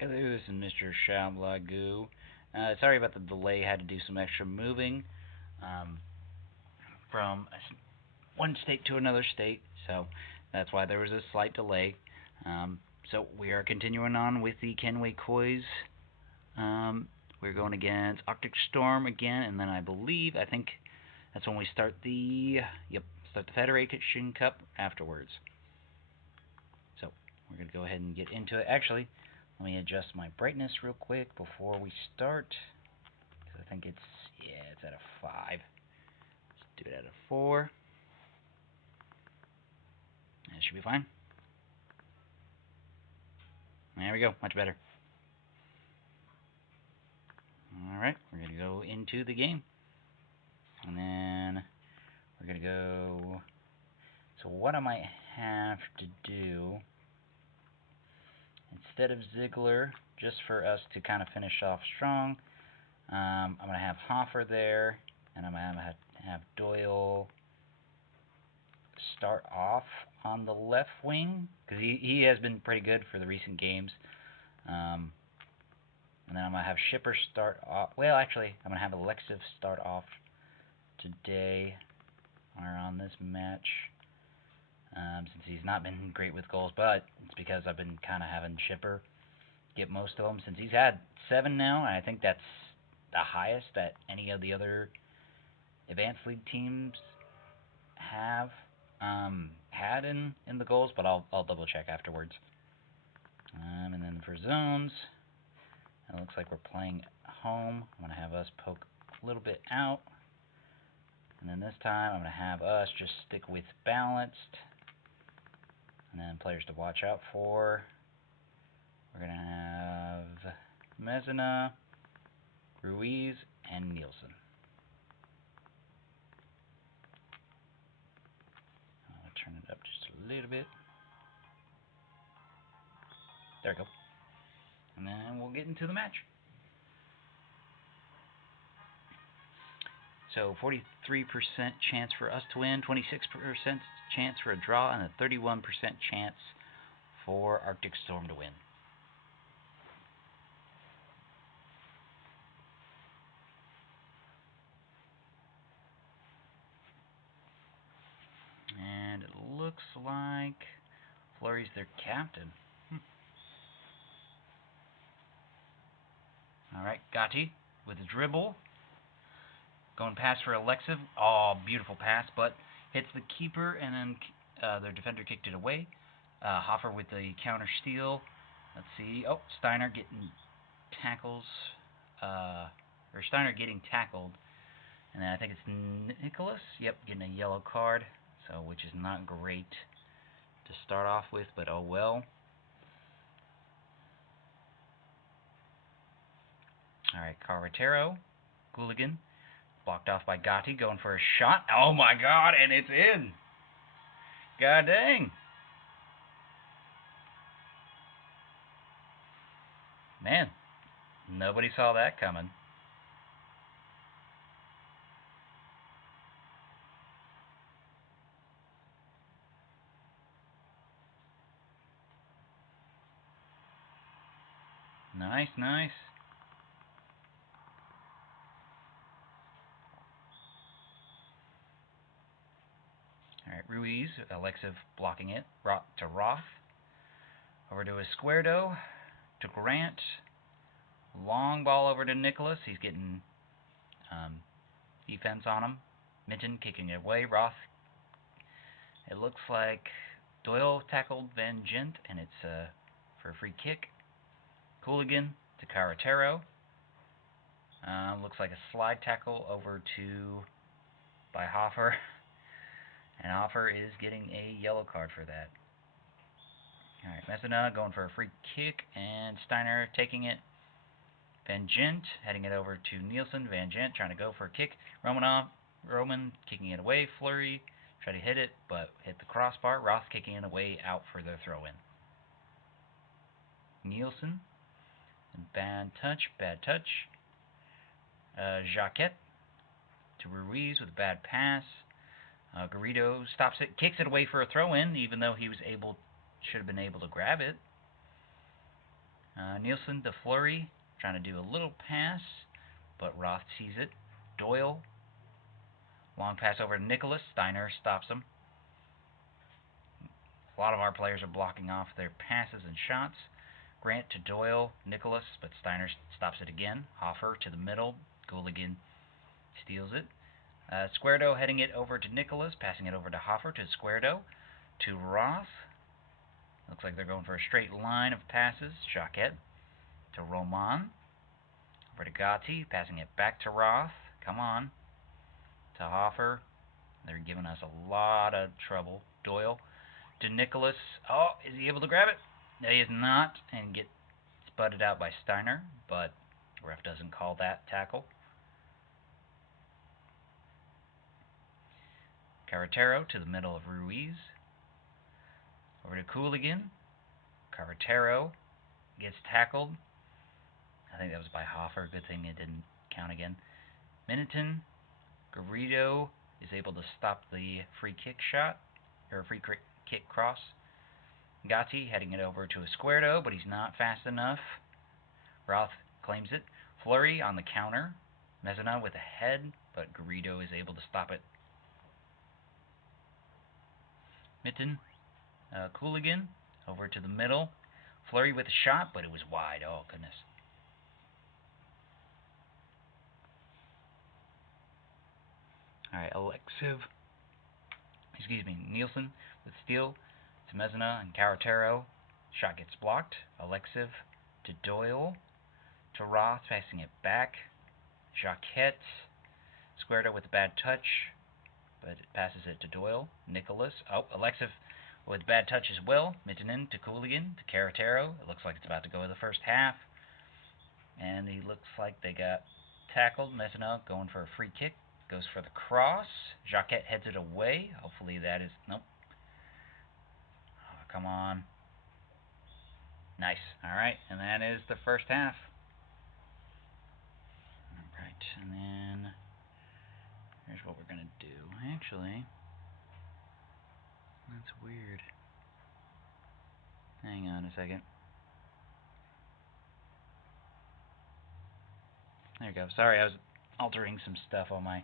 Hello, this is Mr. Shablagu. Sorry about the delay. Had to do some extra moving um, from one state to another state, so that's why there was a slight delay. So we are continuing on with the Kenway Koi's. We're going against Arctic Storm again, and then I think that's when we start start the Federation Cup afterwards. So we're gonna go ahead and get into it. Actually, let me adjust my brightness real quick before we start. I think it's at a 5. Let's do it at a 4. That should be fine. There we go, much better. Alright, we're going to go into the game. And then we're going to go. So, what I might have to do, instead of Ziggler, just for us to kind of finish off strong, I'm going to have Hoffer there, and I'm going to have Doyle start off on the left wing, because he has been pretty good for the recent games. And then I'm going to have Shipper start off. Well, actually, I'm going to have Alexiv start off today or on this match, since he's not been great with goals, but it's because I've been kind of having Shipper get most of them, since he's had 7 now, and I think that's the highest that any of the other Advanced League teams have had in the goals, but I'll double check afterwards. And then for zones, it looks like we're playing home. I'm going to have us poke a little bit out. And then this time I'm going to have us just stick with balanced. And then players to watch out for. We're going to have Mezina, Ruiz, and Nielsen. I'll turn it up just a little bit. There we go. And then we'll get into the match. So 43% chance for us to win, 26% chance for a draw, and a 31% chance for Arctic Storm to win. And it looks like Fleury's their captain. Alright, Gatti with a dribble. Going past for Alexiv. Oh, beautiful pass, but hits the keeper, and then their defender kicked it away. Hoffer with the counter steal. Let's see. Oh, Steiner getting tackles. Or Steiner getting tackled. And then I think it's Nicholas. Yep, getting a yellow card. So, which is not great to start off with, but oh well. Alright, Carretero. Gooligan. Blocked off by Gatti, going for a shot. Oh my god, and it's in! God dang! Man, nobody saw that coming. Nice, nice. Alright, Ruiz, Alexiv blocking it. To Roth. Over to Esquerdo. To Grant. Long ball over to Nicholas. He's getting defense on him. Minton kicking it away. Roth. It looks like Doyle tackled Van Gent, and it's for a free kick. Cooligan to Carretero. Looks like a slide tackle over to by Hoffer. And Hoffer is getting a yellow card for that. Alright, Messina going for a free kick, and Steiner taking it. Van Gent heading it over to Nielsen. Van Gent trying to go for a kick. Roman kicking it away. Fleury tried to hit it, but hit the crossbar. Roth kicking it away out for the throw-in. Nielsen. Bad touch. Jacquet to Ruiz with a bad pass. Garrido stops it, kicks it away for a throw-in, even though he should have been able to grab it. Nielsen to Fleury, trying to do a little pass, but Roth sees it. Doyle, long pass over to Nicholas. Steiner stops him. A lot of our players are blocking off their passes and shots. Grant to Doyle, Nicholas, but Steiner stops it again. Hoffer to the middle. Gooligan steals it. Squardo heading it over to Nicholas, passing it over to Hoffer to Squardo, to Roth. Looks like they're going for a straight line of passes. Jacquet to Roman, over to Gatti, passing it back to Roth. Come on. To Hoffer. They're giving us a lot of trouble. Doyle to Nicholas. Oh, is he able to grab it? No, he is not, and get sputted out by Steiner, but the ref doesn't call that tackle. Carretero to the middle of Ruiz. Over to Cooligan. Carretero gets tackled. I think that was by Hoffer. Good thing it didn't count again. Miniton. Garrido is able to stop the free kick shot, or free kick cross. Gatti heading it over to a Squardo, but he's not fast enough. Roth claims it. Fleury on the counter. Mezzana with a head, but Garrido is able to stop it. Mitten. Cooligan over to the middle. Fleury with a shot, but it was wide. Oh, goodness. Alright, Nielsen with steal to Mezzana and Carretero. Shot gets blocked. Alexiv to Doyle. To Roth, passing it back. Jacquet. Squardo with a bad touch, but it passes it to Doyle. Nicholas. Oh, Alexiv with bad touch as well. Mitten to Cooligan to Carretero. It looks like it's about to go in the first half. And he looks like they got tackled. Mezzana going for a free kick. Goes for the cross. Jacquet heads it away. Hopefully that is... Nope. Oh, come on. Nice. Alright, and that is the first half. Alright, and then... Here's what we're going to do. Actually... That's weird. Hang on a second. There you go. Sorry, I was altering some stuff on my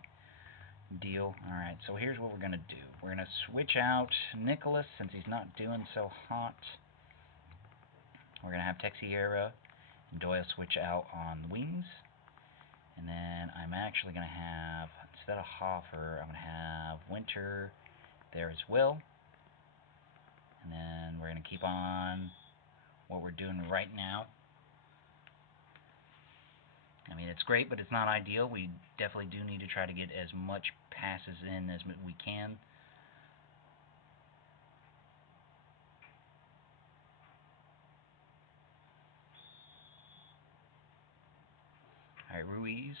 deal. Alright, so here's what we're going to do. We're going to switch out Nicholas since he's not doing so hot. We're going to have Texiera and Doyle switch out on the wings. And then I'm actually going to have, instead of Hoffer, I'm going to have Winter there as well. And then we're going to keep on what we're doing right now. I mean, it's great, but it's not ideal. We definitely do need to try to get as much passes in as we can. Alright, Ruiz,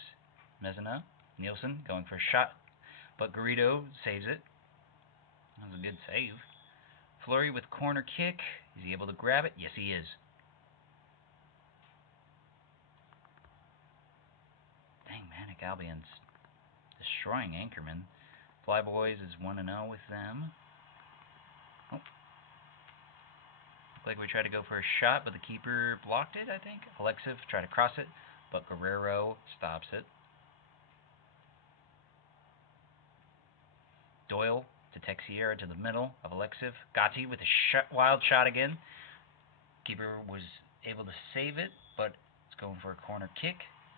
Mezzana, Nielsen going for a shot, but Garrido saves it. That was a good save. Fleury with corner kick. Is he able to grab it? Yes, he is. Dang, Manic Albion's destroying Anchorman. Flyboys is 1-0 with them. Oh. Looked like we tried to go for a shot, but the keeper blocked it, I think. Alexiv tried to cross it, but Guerrero stops it. Doyle to Texiera to the middle of Alexiv. Gatti with a wild shot again. Keeper was able to save it, but it's going for a corner kick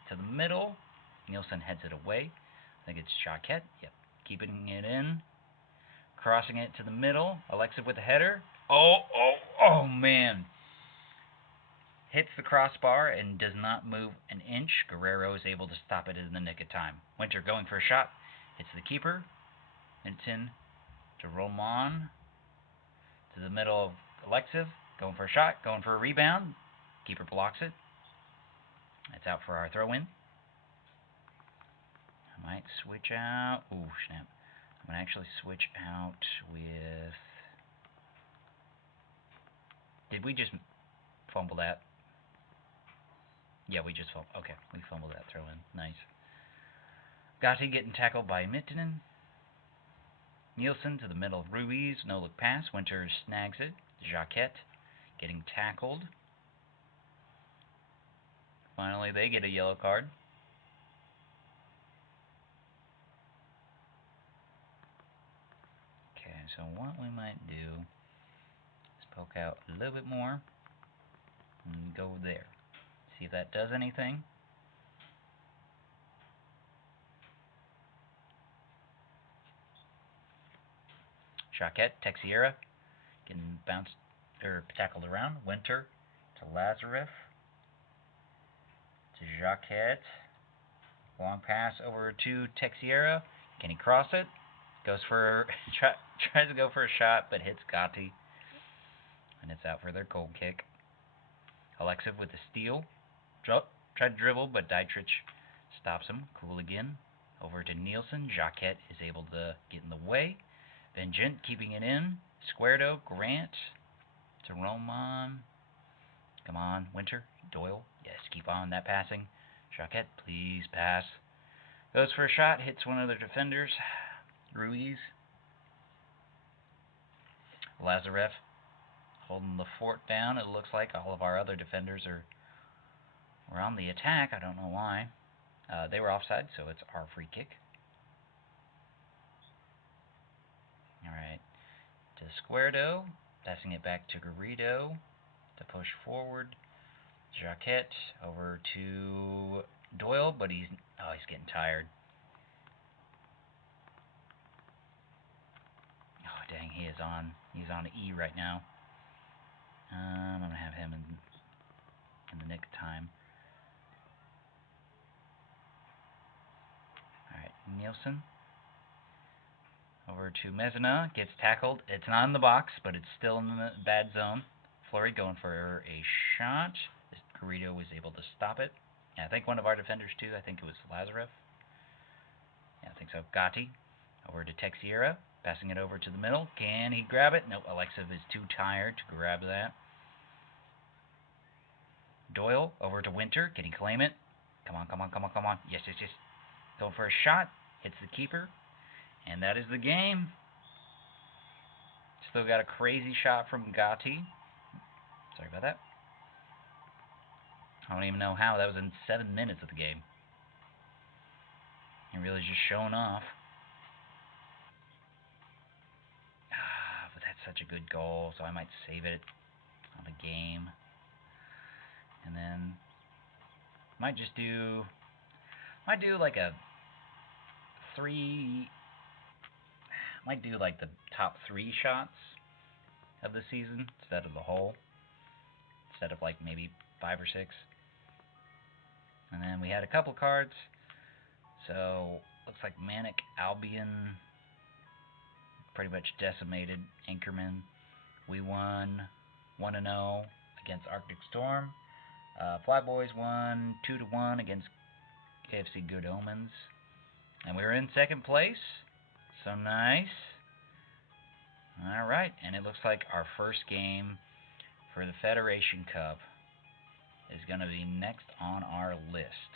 to the middle. Nielsen heads it away. I think it's Jacquet. Yep. Keeping it in. Crossing it to the middle. Alexiv with the header. Oh, man. Hits the crossbar and does not move an inch. Guerrero is able to stop it in the nick of time. Winter going for a shot. Hits the keeper. Minton to Roman. To the middle of Alexiv. Going for a shot. Going for a rebound. Keeper blocks it. It's out for our throw-in. I might switch out. Ooh, snap. I'm going to actually switch out with... Did we just fumble that? Yeah, we just fumbled. Okay, we fumbled that throw-in. Nice. Gatti getting tackled by Mittinen. Nielsen to the middle of Ruiz. No-look pass. Winter snags it. Jacquet getting tackled. Finally, they get a yellow card. Okay, so what we might do is poke out a little bit more and go there. See if that does anything. Choquette, Texiera, getting bounced or tackled around. Winter to Lazareff to Choquette. Long pass over to Texiera. Can he cross it? Goes for tries to go for a shot, but hits Gatti, and it's out for their goal kick. Alexiv with the steal. Tried to dribble, but Dietrich stops him. Cool again. Over to Nielsen. Jacquet is able to get in the way. Vengent keeping it in. Squardo, Grant to Roman. Come on, Winter. Doyle. Yes, keep on that passing. Jacquet, please pass. Goes for a shot, hits one of their defenders. Ruiz. Lazarev holding the fort down. It looks like all of our other defenders are on the attack. I don't know why. They were offside, so it's our free kick. Alright. To Squardo. Passing it back to Garrido to push forward. Jacquet over to Doyle, but he's getting tired. Oh dang, he's on E right now. I'm gonna have him in the nick of time. Alright, Nielsen. Over to Mezina, gets tackled. It's not in the box, but it's still in the bad zone. Fleury going for a shot. Garrido was able to stop it. Yeah, I think one of our defenders too. I think it was Lazarev. Yeah, I think so. Gatti. Over to Texiera. Passing it over to the middle. Can he grab it? Nope, Alexiv is too tired to grab that. Doyle over to Winter. Can he claim it? Come on, come on, come on, come on. Yes, yes, yes. Going for a shot. Hits the keeper. And that is the game. Still got a crazy shot from Gatti. Sorry about that. I don't even know how. That was in 7 minutes of the game. He really just showing off. But that's such a good goal, so I might save it on the game. And then might do like a might do like the top 3 shots of the season instead of the whole. Instead of like maybe 5 or 6. And then we had a couple cards. So looks like Manic Albion pretty much decimated Anchorman. We won 1-0 against Arctic Storm. Flyboys won 2-1 against KFC Good Omens. And we were in 2nd place. So nice. Alright, and it looks like our first game for the Federation Cup is going to be next on our list.